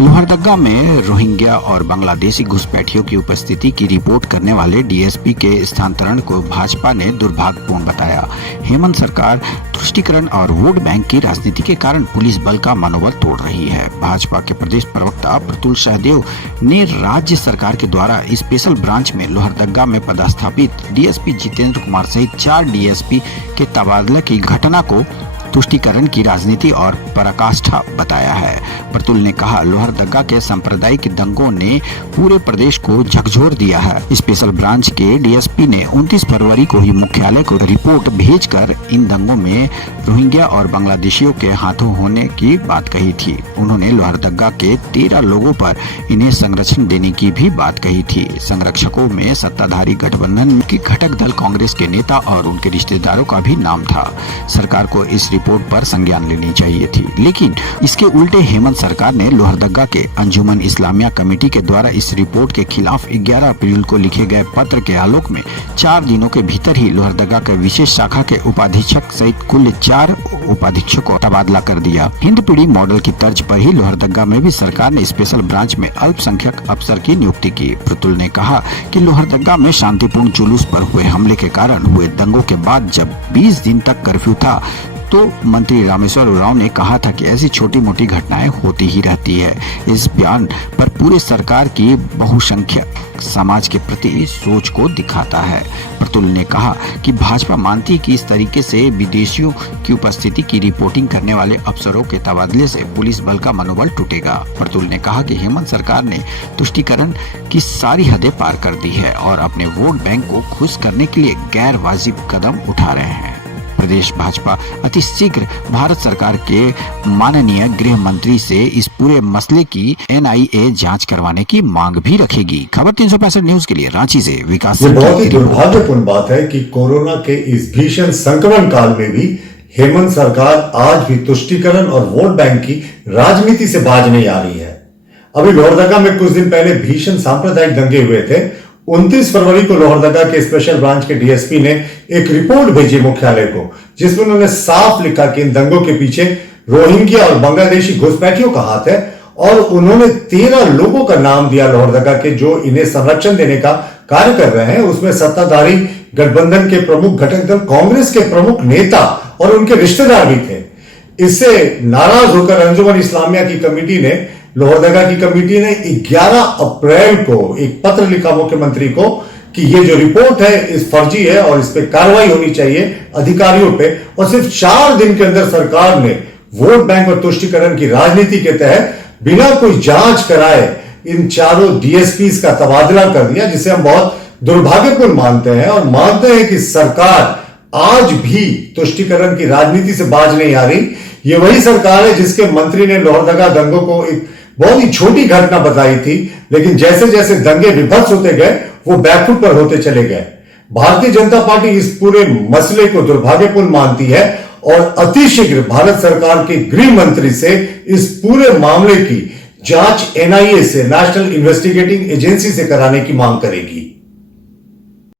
लोहरदगा में रोहिंग्या और बांग्लादेशी घुसपैठियों की उपस्थिति की रिपोर्ट करने वाले डीएसपी के स्थानांतरण को भाजपा ने दुर्भाग्यपूर्ण बताया। हेमंत सरकार तुष्टीकरण और वोट बैंक की राजनीति के कारण पुलिस बल का मनोबल तोड़ रही है। भाजपा के प्रदेश प्रवक्ता प्रतुल सहदेव ने राज्य सरकार के द्वारा स्पेशल ब्रांच में लोहरदगा में पदस्थापित डीएसपी जितेंद्र कुमार सहित 4 डीएसपी के तबादला की घटना को तुष्टीकरण की राजनीति और पराकाष्ठा बताया है। प्रतुल ने कहा, लोहरदगा के सांप्रदायिक दंगों ने पूरे प्रदेश को झकझोर दिया है। स्पेशल ब्रांच के डीएसपी ने 29 फरवरी को ही मुख्यालय को रिपोर्ट भेजकर इन दंगों में रोहिंग्या और बांग्लादेशियों के हाथों होने की बात कही थी। उन्होंने लोहरदगा के 13 लोगों पर इन्हें संरक्षण देने की भी बात कही थी। संरक्षकों में सत्ताधारी गठबंधन की घटक दल कांग्रेस के नेता और उनके रिश्तेदारों का भी नाम था। सरकार को इस रिपोर्ट पर संज्ञान लेनी चाहिए थी, लेकिन इसके उल्टे हेमंत सरकार ने लोहरदगा के अंजुमन इस्लामिया कमेटी के द्वारा इस रिपोर्ट के खिलाफ 11 अप्रैल को लिखे गए पत्र के आलोक में 4 दिनों के भीतर ही लोहरदगा के विशेष शाखा के उपाधीक्षक सहित कुल 4 उपाधीक्षकों को तबादला कर दिया। हिंदपीढ़ी मॉडल की तर्ज पर ही लोहरदगा में भी सरकार ने स्पेशल ब्रांच में अल्पसंख्यक अफसर की नियुक्ति की। प्रतुल ने कहा कि लोहरदगा में शांतिपूर्ण जुलूस पर हुए हमले के कारण हुए दंगों के बाद जब 20 दिन तक कर्फ्यू था तो मंत्री रामेश्वर उरांव ने कहा था कि ऐसी छोटी मोटी घटनाएं होती ही रहती है। इस बयान पर पूरे सरकार की बहुसंख्यक समाज के प्रति सोच को दिखाता है। प्रतुल ने कहा कि भाजपा मानती है कि इस तरीके से विदेशियों की उपस्थिति की रिपोर्टिंग करने वाले अफसरों के तबादले से पुलिस बल का मनोबल टूटेगा। प्रतुल ने कहा कि हेमंत सरकार ने तुष्टीकरण की सारी हदें पार कर दी है और अपने वोट बैंक को खुश करने के लिए गैर वाजिब कदम उठा रहे हैं। प्रदेश भाजपा अति शीघ्र भारत सरकार के माननीय गृह मंत्री से इस पूरे मसले की एनआईए जांच करवाने की मांग भी रखेगी। खबर 365 न्यूज के लिए रांची से विकास। ये बहुत ही दुर्भाग्यपूर्ण बात है कि कोरोना के इस भीषण संक्रमण काल में भी हेमंत सरकार आज भी तुष्टीकरण और वोट बैंक की राजनीति से बाज नहीं आ रही है। अभी लोहरदगा में कुछ दिन पहले भीषण सांप्रदायिक दंगे हुए थे। 29 फरवरी को लोहरदगा के स्पेशल ब्रांच के डीएसपी ने एक रिपोर्ट भेजी मुख्यालय को, जिसमें उन्होंने साफ लिखा कि इन दंगों के पीछे रोहिंग्या और बांग्लादेशी घुसपैठियों का हाथ है और उन्होंने 13 लोगों का नाम दिया लोहरदगा के जो इन्हें संरक्षण देने का कार्य कर रहे हैं। उसमें सत्ताधारी गठबंधन के प्रमुख घटक दल कांग्रेस के प्रमुख नेता और उनके रिश्तेदार भी थे। इससे नाराज होकर अंजुमन इस्लामिया की कमेटी ने लोहरदगा की कमेटी ने 11 अप्रैल को एक पत्र लिखा मुख्यमंत्री को कि ये जो रिपोर्ट है इस फर्जी है और इस पे कार्रवाई होनी चाहिए अधिकारियों पे। और सिर्फ 4 दिन के अंदर सरकार ने वोट बैंक और तुष्टीकरण की राजनीति के तहत बिना कोई जांच कराए इन चारों डीएसपीज का तबादला कर दिया, जिसे हम बहुत दुर्भाग्यपूर्ण मानते हैं और मानते हैं कि सरकार आज भी तुष्टीकरण की राजनीति से बाज नहीं आ रही। ये वही सरकार है जिसके मंत्री ने लोहरदगा दंगों को एक बहुत ही छोटी घटना बताई थी, लेकिन जैसे जैसे दंगे विभत्स होते गए वो बैकफुट पर होते चले गए। भारतीय जनता पार्टी इस पूरे मसले को दुर्भाग्यपूर्ण मानती है और अतिशीघ्र भारत सरकार के गृह मंत्री से इस पूरे मामले की जांच एनआईए से, नेशनल इन्वेस्टिगेटिंग एजेंसी से कराने की मांग करेगी।